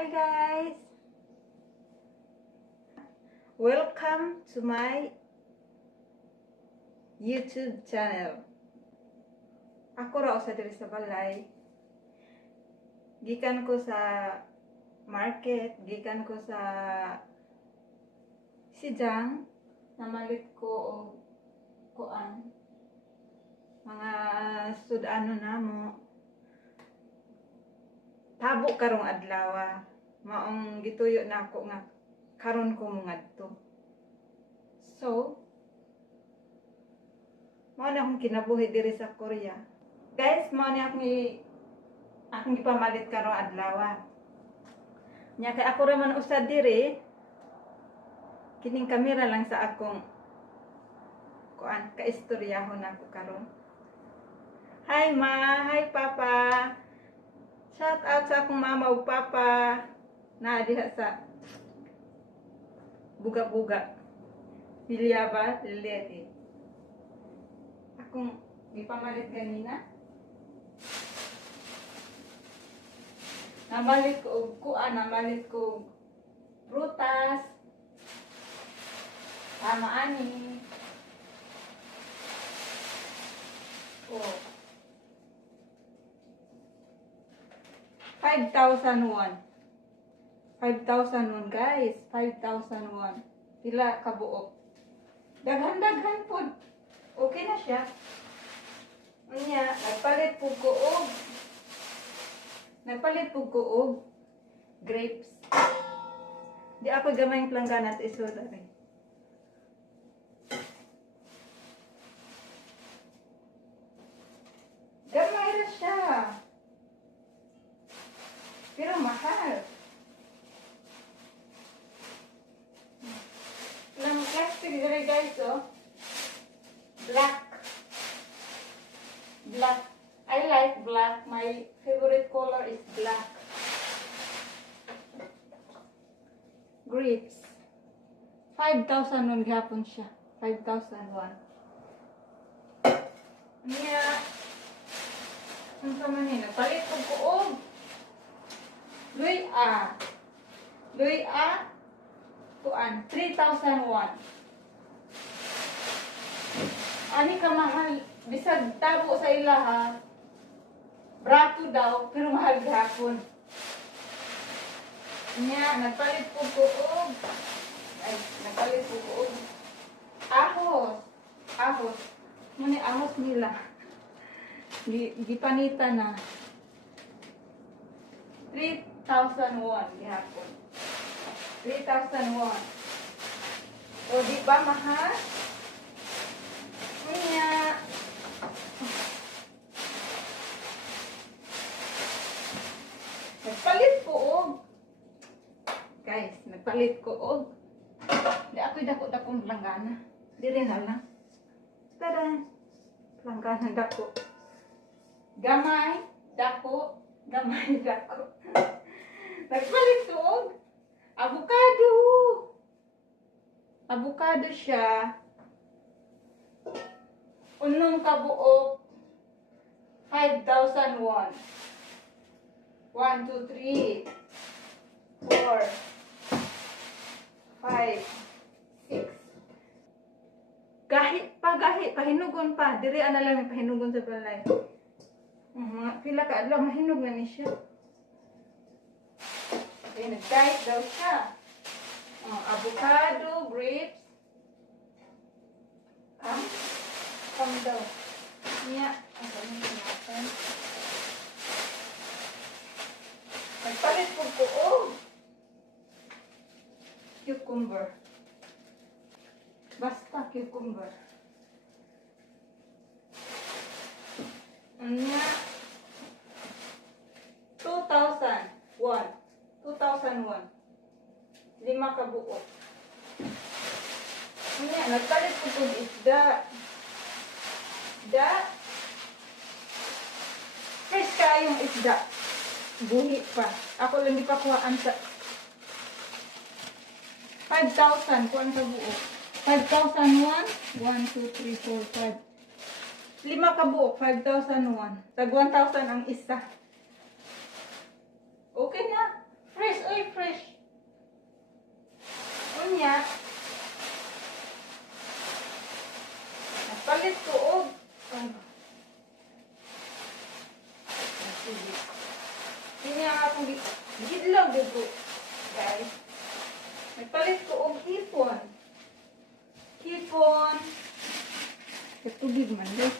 Hi guys! Welcome to my YouTube channel. Ako ra usa diri sa balay. Gikan ko sa market, gikan ko sa Sijang, namalit ko og kuan. Mga sud-ano namo. Tabo karong adlaw, maong gituyo na ako nga karon ko ngadto. So, mao na akong kinabuhi diri sa Korea. Guys, mao ni akong gipamalit karong adlaw. Nya kay ako ra man usad diri, kining kamera lang sa akong kuan kaistoryahon ako karon. Hi ma, hi papa. Shout out sa akong mama ug papa na diha sa buga-buga. Bilyaba, Leti. Akong ipamalit ganina. Namalit ko og kuan, namalit ko prutas. Tama ani. Oh. 5,000 won. 5,000 won guys. 5,000 won. Pila ka buok. Daghan-daghan po. Okay na siya. Unya, nagpalit po ko og grapes. Di ako gamay yung planggana at isoda rin. Gamay na siya. Pero mahal. Ng plastic diri guys, oh. Black. Black. I like black. My favorite color is black. Grapes. 5,000 won gihapon siya. 5,000 won. Niya. Ang sama nila. Palit ko og Lui A. Tuan. 3,001. Ani ka mahal. Bisag tabo sa ilaha. Brato daw. Pero mahal gahapon. Nya, nagpalit po ko og. Ay, nagpalit po ko og. Ahos. Ahos. Muna ahos nila. Gipanita na. 3,001 gihapon. 3,001. O di ba mahal? Kanya. Nagpalit ko og. Guys, nagpalit ko og. Di ako'y dako-dakong planggana. Di rin na lang. Tada! Planggana dako. Gamay, dako. Gamay dako. Nagpalit ko og avocado. Avocado siya. Unong kabuok. 5,000 won. 1, 2, 3, 4, 5, 6. Pahinugon pa. Diri ana lang pahinugon sa balay. Pila ka adlaw mahinog na ni siya. Okay, nag-diet daw siya. Avocado, grapes. Come daw. Niya. Ang kanyang natin. Nagpalit po ko cucumber. Basta cucumber. Niya. 2,001. 2,001. 5 ka buok. Niya, nagpalit ko kung isda. Isda. Fresh kayong isda. Buhi pa. Ako lang di pa kuhaan sa 5,000. Kuhaan sa buok. 5,001. 1, 2, 3, 4, 5. 5 ka buok. 5,001. Tag 1,000 ang isa. Okay na. Fresh. Uy, nagpalit ko og ini ang akong gidlaw dito, guys. Nagpalit ko og hipon. Katubig man, guys.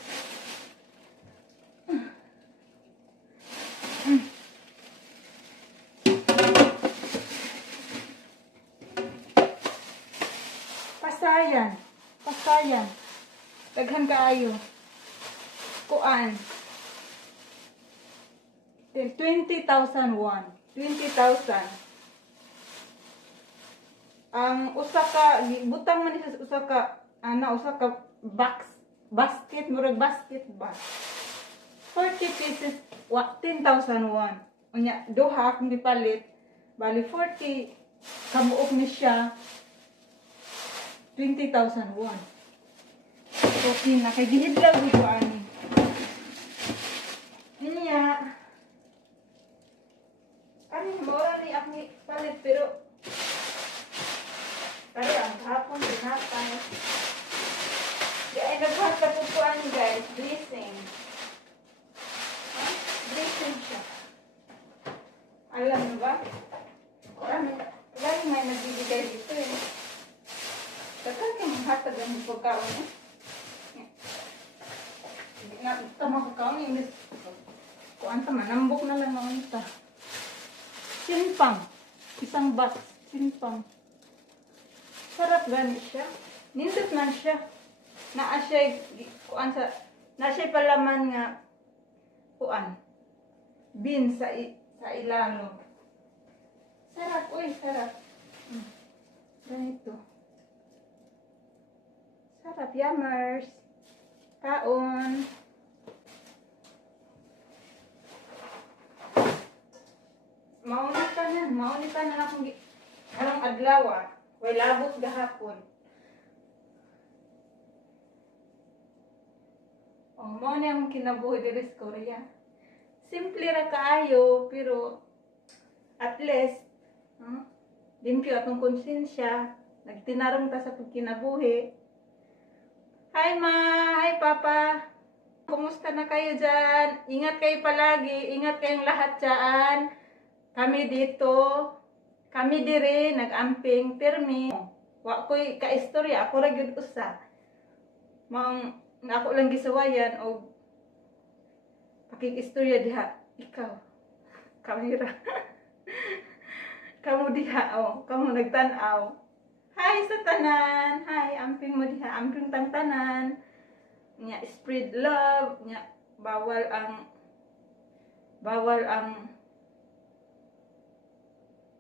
Pasayan. Daghan kaayo. Kuan. 20,000 won. 20,000. Ang usa ka butang man sa usa ka basket, murag basket ba. 40 pieces, 10,000 won. Unya duha akong gipalit, bali 40 kabuok ni siya 20,000 won. Okay na kay gihidlaw ko ani. Niya. Ani mora ni akong palit pero kaya ang hapon tinapay. Di ay naghatag ko po ani guys, blessing. Blessing siya. Alam mo ba? Lagi may nagbibigay dito eh. Takal kang hatag ang pagkaon eh. Hindi na tama pagkaon eh. Kuan tama, nambok na lang naman ito. Sinpang. Isang box. Sinpang. Sarap gani siya. Nindot man siya. Naa siya, kuan sa, naa siya palaman nga, kuan, bean sa ilalo. Sarap, uy, sarap. Ganito. Sarap, yummers. Kaon. Maunita na akong alang adlaw ah. Way labot gahapon. Oh, mao ni akong kinabuhi diri sa Korea. Simple ra kaayo pero at least limpyo atong konsensya, nagtinarong ta sa pagkinabuhi. Hi ma, hi papa. Kumusta na kayo dyan? Ingat kayo palagi, ingat kayong lahat dyan. Kami diri nag-amping pirmi. Wa ko'y ka-istorya, ako ra gyud usa. Maong ako lang gisawayan o pakig-istorya diha. Ikaw, kamera. Kamu diha, kamu nagtan-aw. Hi sa tanan. Hi, amping mo diha, amping tang tanan. Nya spread love, nya bawal ang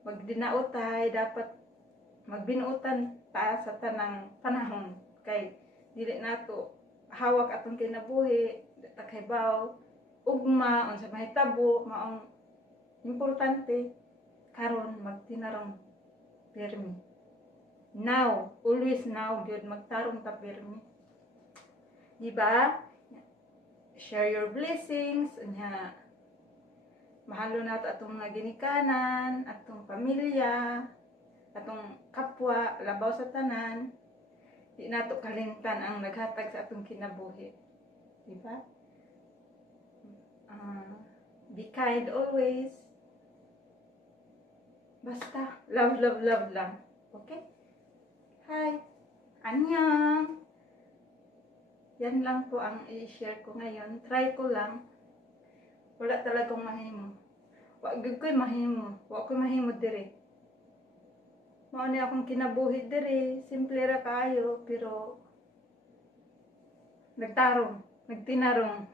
magdinautay, dapat magbinuutan ta sa tanang panahon kay dili nato hawak atong kinabuhi, takaybaw, ugma unsa mahitabo, maong importante karon magtinarong pirmi. Now, always now, gyud magtarong ta pirmi. Diba? Share your blessings, nya mahalo nato atong mga ginikanan, atong pamilya, atong kapwa, labaw sa tanan. Di nato kalimtan ang naghatag sa atong kinabuhi. Diba? Be kind always. Basta, love, love, love lang. Okay? Hi! Annyeong! Yan lang po ang i-share ko ngayon. Try ko lang. Wala talagang mahimo. Wag ko'y mahimo. Wag ko'y mahimo diri. Mao ni akong kinabuhi diri. Simple ra kaayo pero nagtinarong.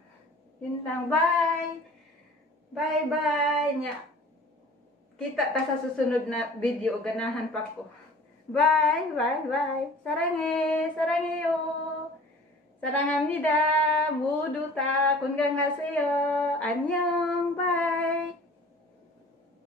Yun lang. Bye! Bye bye! Nya. Kita ta sa susunod na video. Ganahan pa ko. Bye! Bye! Bye! Sarange! Sarangeyo! 사랑합니다. 모두 다 건강하세요. 안녕. 바이.